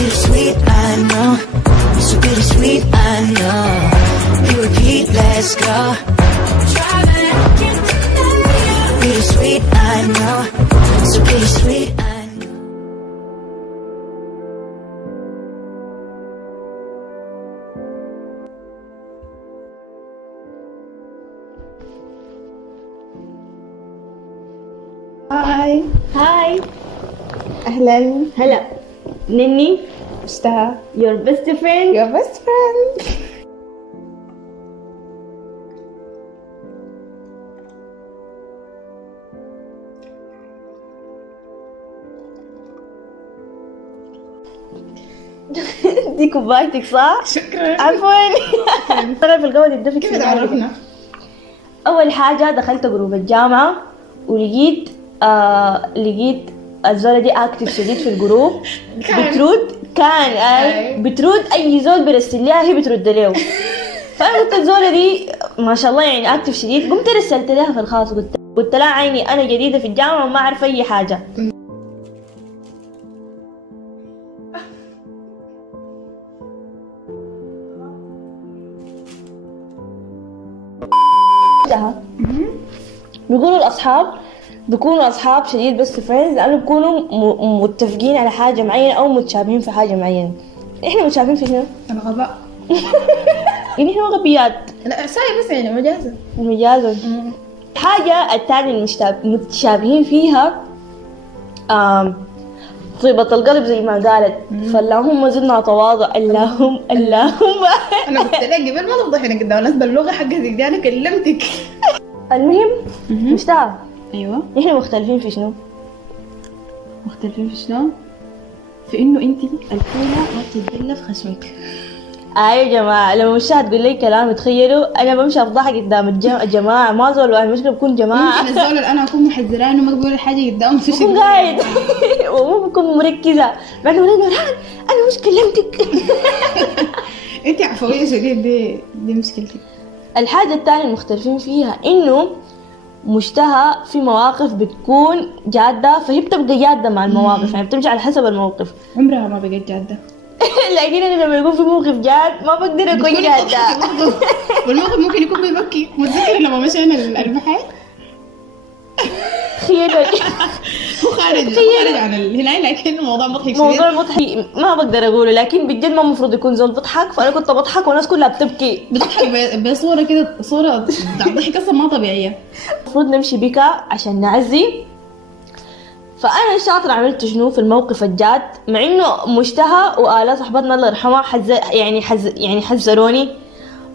bittersweet, I know. You're so bittersweet, I know. You repeat, let's go. Bittersweet, I know. So bittersweet, I know. هاي هاي. أهلا. هلا. نني مشتهى your best friend. your best friend. دي كوبايتك صح؟ شكرا. عفوا. ترى في القهوة تدفق كيف تعرفنا؟ أول حاجة دخلت جروب الجامعة ولقيت لقيت الزولة دي اكتف شديد في الجروب. بترد اي زول برسل لها هي بترد له. فانا قلت الزولة دي ما شاء الله يعني اكتف شديد. قمت رسلت لها في الخاص قلت لها عيني انا جديدة في الجامعة وما اعرف اي حاجة. بيقولوا الأصحاب بيكونوا أصحاب شديد بس فريندز لأنه بيكونوا متفقين على حاجة معينة أو متشابهين في حاجة معينة. إحنا متشابهين في شنو؟ الغباء. يعني إحنا غبيات. لا ساي بس يعني مجازا. مجازا. حاجة التانية متشابهين فيها طيبة القلب زي ما قالت. فاللهم زدنا تواضع. اللهم أنا قلت لك قبل ما تفضحينا قدام الناس باللغة حقتك دي أنا كلمتك. المهم مشتاق. أيوة. إحنا مختلفين في شنو؟ مختلفين في شنو؟ في إنه أنتي الفولة ما بتتبلى في خشمك. يا جماعة لما مشاهد تقول لي كلام تخيلوا أنا بمشي أضحك قدام الجماعة ما زول واحد المشكلة بكون جماعة. ممكن الزول اللي أنا أكون محذرة إنه ما بقول حاجة قدام بكون قاعد ومو بكون مركزة بعدين أقول نوران أنا مش كلمتك. أنتي عفوية شديد دي مشكلتك. الحاجة الثانية المختلفين فيها إنه مشتهى في مواقف بتكون جادة فهي بتبقى جادة مع المواقف يعني بتمشي على حسب الموقف. عمرها ما بقت جادة. لكن أنا لما يكون في موقف جاد ما بقدر أكون جادة. والموقف ممكن يكون بيبكي. متذكر لما مشينا البحر؟ تخيل هو خارج عن هنا لكن الموضوع مضحك شديد. موضوع مضحك ما بقدر أقوله لكن بجد ما المفروض يكون زول بضحك فأنا كنت بضحك والناس كلها بتبكي. بتضحك بصورة كده صورة ضحك أصلا ما طبيعية. المفروض نمشي بكا عشان نعزي. فأنا الشاطرة عملت شنو في الموقف الجاد مع إنه مشتهى وآلاء صاحبتنا الله يرحمها حذروني.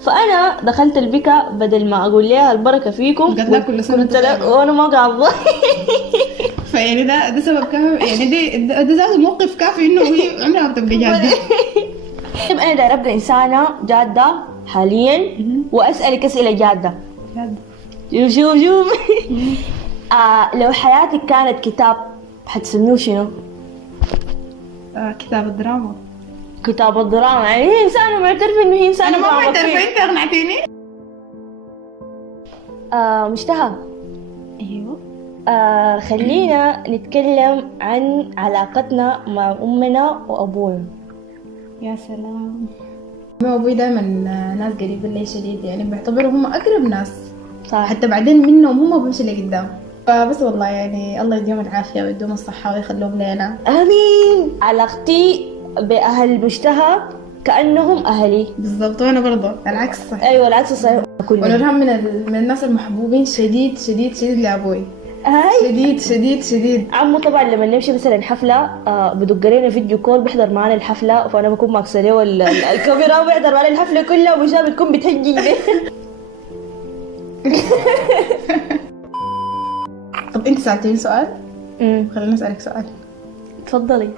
فأنا دخلت البكا بدل ما أقول لها البركة فيكم قلت لها كل سنة وأنا ما قاعدة. فيعني ده سبب كافي يعني ده ذات موقف كافي إنه هي عمرها ما بتبقى جادة. طيب أنا دايرة أبقى إنسانة جادة حاليا وأسألك أسئلة جادة. شوف لو حياتك كانت كتاب حتسميه شنو؟ كتاب الدراما. كتاب الدراما يعني هي إنسانة معترفة إنه هي إنسانة. أنا ما معترفة أنت أقنعتيني. مشتهى. أيوه. خلينا نتكلم عن علاقتنا مع أمنا وأبونا. يا سلام. أمي وأبوي دائما ناس قريبين لي شديد يعني بعتبرهم هم أقرب ناس. صح. حتى بعدين منهم هم بمشي لقدام. فبس والله يعني الله يديهم العافية ويديهم الصحة ويخلوهم لنا. آمين. علاقتي بأهل مشتهى كأنهم أهلي. بالضبط وأنا برضه العكس صح. أيوة العكس صحيح. ونورهان من الناس المحبوبين شديد شديد شديد لأبوي. شديد شديد شديد. عمو طبعا لما نمشي مثلا حفلة بدق لنا فيديو كول بيحضر معنا الحفلة فأنا بكون ماكسة له الكاميرا وبيحضر معنا الحفلة كلها ومشاه بتكون بتهجي. طب أنت سألتيني سؤال؟ خلينا نسألك سؤال. تفضلي.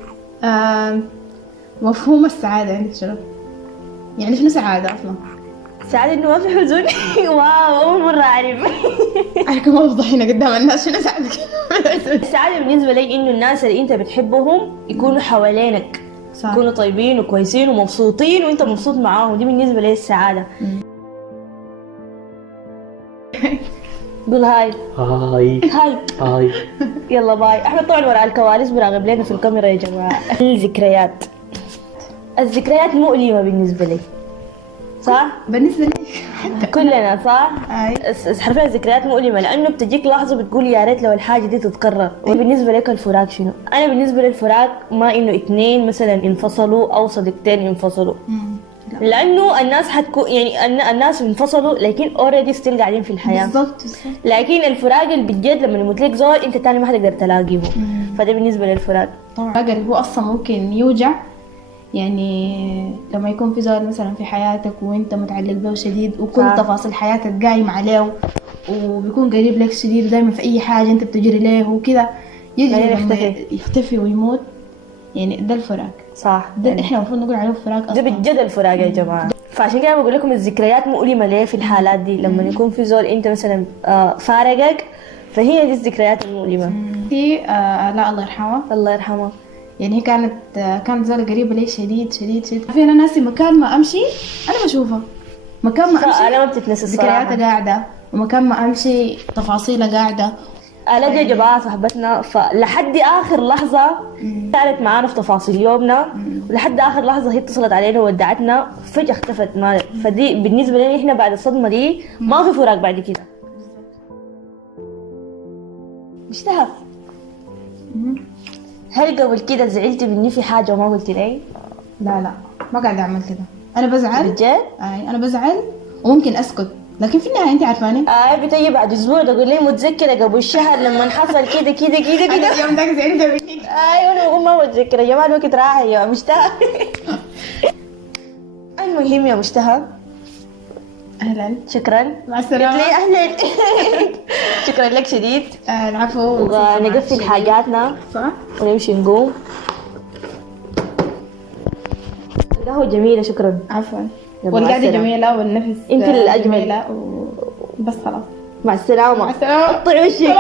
مفهوم السعادة عندك شنو؟ يعني شنو سعادة أصلا؟ سعادة إنه ما في حزن. واو أول مرة أعرف. أنا كمان بفضحينا قدام الناس شنو سعادة. السعادة بالنسبة لي إنه الناس اللي أنت بتحبهم يكونوا حوالينك. صح. يكونوا طيبين وكويسين ومبسوطين وأنت مبسوط معاهم دي بالنسبة لي السعادة. قول هاي. يلا باي. احمد طبعا وراء الكواليس براقب لنا في الكاميرا يا جماعة. الذكريات الذكريات مؤلمة بالنسبة لي، صح؟ بالنسبة لي كلنا صح؟ أي. حرفيا الذكريات مؤلمة لأنه بتجيك لحظة بتقول يا ريت لو الحاجة دي تتكرر. وبالنسبة لك الفراق شنو؟ أنا بالنسبة للفراق ما إنه اتنين مثلا انفصلوا أو صديقتين انفصلوا، لأنه الناس حتكون يعني الناس انفصلوا لكن اوريدي ستيل قاعدين في الحياة. بالضبط. لكن الفراق اللي بجد لما يموت لك زول أنت تاني ما حتقدر تلاقيه، فده بالنسبة للفراق. طبعا هو أصلا ممكن يوجع، يعني لما يكون في زول مثلا في حياتك وانت متعلق به شديد وكل تفاصيل حياتك قايم عليه وبيكون قريب لك شديد دايما في اي حاجه انت بتجري له وكده، يجي لما يختفي ويموت، يعني ده الفراق. صح، ده يعني احنا المفروض نقول عليه فراق اصلا، ده بجد الفراق يا جماعه. فعشان كده بقول لكم الذكريات مؤلمه ليه في الحالات دي، لما يكون في زول انت مثلا فارقك، فهي دي الذكريات المؤلمه. في لا الله يرحمها، الله يرحمها، يعني هي كانت زول قريبة لي شديد شديد شديد. في أنا ناسي مكان ما أمشي أنا بشوفها، مكان ما أمشي أنا ما بتتنسى الصراحة، ذكرياتها قاعدة، ومكان ما أمشي تفاصيلها قاعدة. ألاقي جماعة صاحبتنا فلحد آخر لحظة كانت معانا في تفاصيل يومنا، ولحد آخر لحظة هي اتصلت علينا وودعتنا، فجأة اختفت. ما فدي بالنسبة لنا إحنا بعد الصدمة دي ما في فراق بعد كده. مشتهى، هل قبل كده زعلتي مني في حاجة وما قلت لي؟ لا ما قاعدة أعمل كده، أنا بزعل بجد؟ أي أنا بزعل وممكن أسكت، لكن في النهاية أنت عارفاني. بتيجي بعد أسبوع تقول لي متذكرة قبل شهر لما حصل كده كده كده كده. اليوم ده زعلت منك. أنا بقول ما متذكرة يا جماعة، الوقت راح يا مشتهى. المهم يا مشتهى، أهلا، شكرا، مع السلامة. قلت لي أهلا. شكرا لك شديد. العفو. ونقفل حاجاتنا صح ونمشي نقوم. القهوة جميلة، شكرا. عفوا. والقعدة جميلة والنفس انت الأجمل. بس خلاص، مع السلامة. مع السلامة. قطعي وشك.